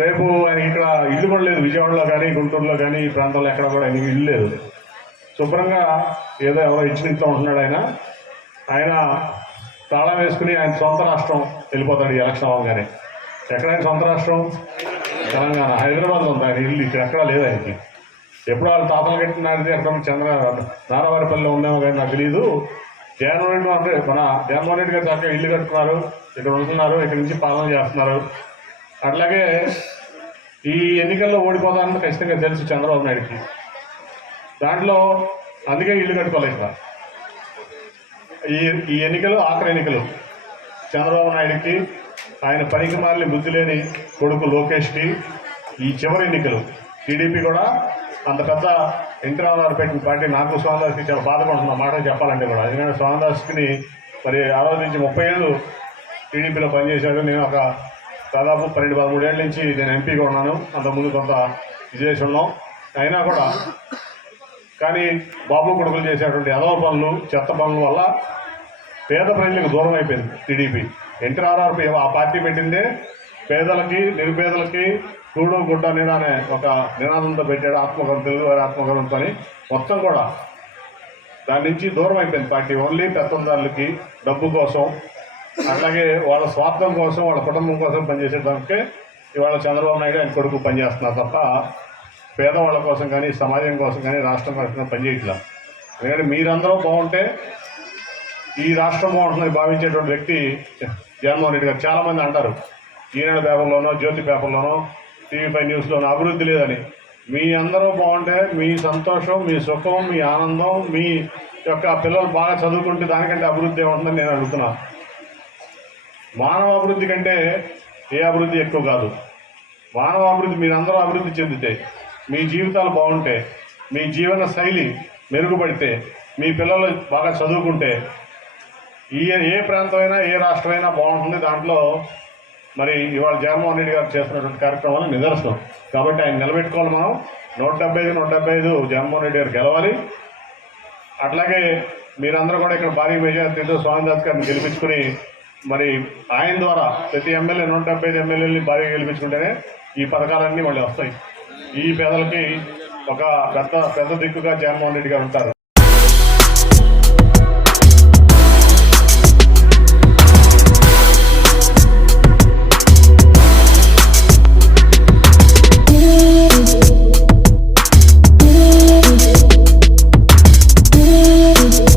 రేపు ఆయనకి ఇక్కడ ఇల్లు కూడా లేదు, విజయవాడలో కానీ గుంటూరులో కానీ ఈ ప్రాంతంలో ఎక్కడ కూడా ఆయనకి ఇల్లు లేదు. శుభ్రంగా ఏదో ఎవరో ఇచ్చిన ఇంట్లో ఉంటున్నాడు ఆయన తాళం వేసుకుని ఆయన సొంత రాష్ట్రం వెళ్ళిపోతాడు ఈ ఎలక్షన్ అవ్వగానే. ఎక్కడైనా సొంత రాష్ట్రం తెలంగాణ, హైదరాబాద్లో ఉంది ఆయన ఇల్లు, ఇక్కడ ఎక్కడా లేదు ఆయనకి. ఎప్పుడు వాళ్ళు తాతలు కట్టినది ఎక్కడ నారావారిపల్లిలో ఉందేమో కానీ నాకు తెలియదు. జగన్మోహన్ రెడ్డి గారు చక్కగా ఇల్లు కట్టుకున్నారు, ఇక్కడ ఉంటున్నారు, ఇక్కడ నుంచి పాలన చేస్తున్నారు. అట్లాగే ఈ ఎన్నికల్లో ఓడిపోతానని ఖచ్చితంగా తెలుసు చంద్రబాబు నాయుడికి. దాంట్లో అందుకే ఇల్లు కట్టుకోలేదు. ఇక్కడ ఈ ఎన్నికలు ఆఖరి ఎన్నికలు చంద్రబాబు నాయుడికి, ఆయన పనికి మాలిన బుద్ధి లేని కొడుకు లోకేష్కి ఈ చివరి ఎన్నికలు. టీడీపీ కూడా అంత పెద్ద ఎన్టీ రామారావు పెట్టిన పార్టీ. నాకు స్వామిదాస్కి చాలా బాధపడుతున్నా మాట చెప్పాలంటే కూడా. ఎందుకంటే స్వామిదాస్కి మరి ఆ రోజు నుంచి 30 ఏళ్ళు టీడీపీలో పనిచేశాడు. నేను ఒక దాదాపు 12-13 ఏళ్ళ నుంచి నేను ఎంపీగా ఉన్నాను. అంతకుముందు కొంత విజయేసి ఉన్నాం. అయినా కూడా కానీ బాబు కొడుకులు చేసేటువంటి అదవ పనులు, చెత్త పనుల వల్ల పేద ప్రజలకు దూరం అయిపోయింది టీడీపీ. ఎన్టీ రామారావు ఆ పార్టీ పెట్టిందే పేదలకి, నిరుపేదలకి కూడు గుడ్డ నీడ అనే ఒక నినాదంతో పెట్టాడు. ఆత్మగౌరవం, తెలుగు వారి ఆత్మగౌరవంతో మొత్తం కూడా దాని నుంచి దూరం అయిపోయింది పార్టీ. ఓన్లీ పెత్తందారులకి డబ్బు కోసం, అట్లాగే వాళ్ళ స్వార్థం కోసం, వాళ్ళ కుటుంబం కోసం పనిచేసేదానికే ఇవాళ చంద్రబాబు నాయుడు ఆయన కొడుకు పనిచేస్తున్నారు తప్ప పేదవాళ్ళ కోసం కానీ, సమాజం కోసం కానీ, రాష్ట్రం కోసం పనిచేయట్లా. ఎందుకంటే మీరందరూ బాగుంటే ఈ రాష్ట్రం బాగుంటుందని భావించేటువంటి వ్యక్తి జగన్మోహన్ రెడ్డి గారు. చాలామంది అంటారు ఈనాడు పేపర్లోనో, జ్యోతి పేపర్లోనో, టీవీ5 న్యూస్లోనో అభివృద్ధి లేదని. మీ అందరూ బాగుంటే మీ సంతోషం, మీ సుఖం, మీ ఆనందం, మీ యొక్క పిల్లలు బాగా చదువుకుంటే దానికంటే అభివృద్ధి ఏముంటుందని నేను అడుగుతున్నాను. మానవ అభివృద్ధి కంటే ఏ అభివృద్ధి ఎక్కువ కాదు. మానవ అభివృద్ధి మీరందరూ అభివృద్ధి చెందితే, మీ జీవితాలు బాగుంటే, మీ జీవన శైలి మెరుగుపడితే, మీ పిల్లలు బాగా చదువుకుంటే ఏ ప్రాంతమైనా, ఏ రాష్ట్రమైనా బాగుంటుంది. దాంట్లో మరి ఇవాళ జగన్మోహన్ రెడ్డి గారు చేస్తున్నటువంటి కార్యక్రమాలు నిదర్శనం. కాబట్టి ఆయన నిలబెట్టుకోవాలి. మనం 175 జగన్మోహన్ రెడ్డి గారు గెలవాలి. అట్లాగే మీరందరూ కూడా ఇక్కడ భారీ మెజార్టీతో స్వామిదాస్ గారిని గెలిపించుకుని మరి ఆయన ద్వారా ప్రతి ఎమ్మెల్యే 175 ఎమ్మెల్యేలని భారీగా గెలిపించుకుంటేనే ఈ పథకాలన్నీ మళ్ళీ వస్తాయి. ఈ పేదలకి ఒక పెద్ద దిక్కుగా జగన్మోహన్ రెడ్డి గారు ఉంటారు.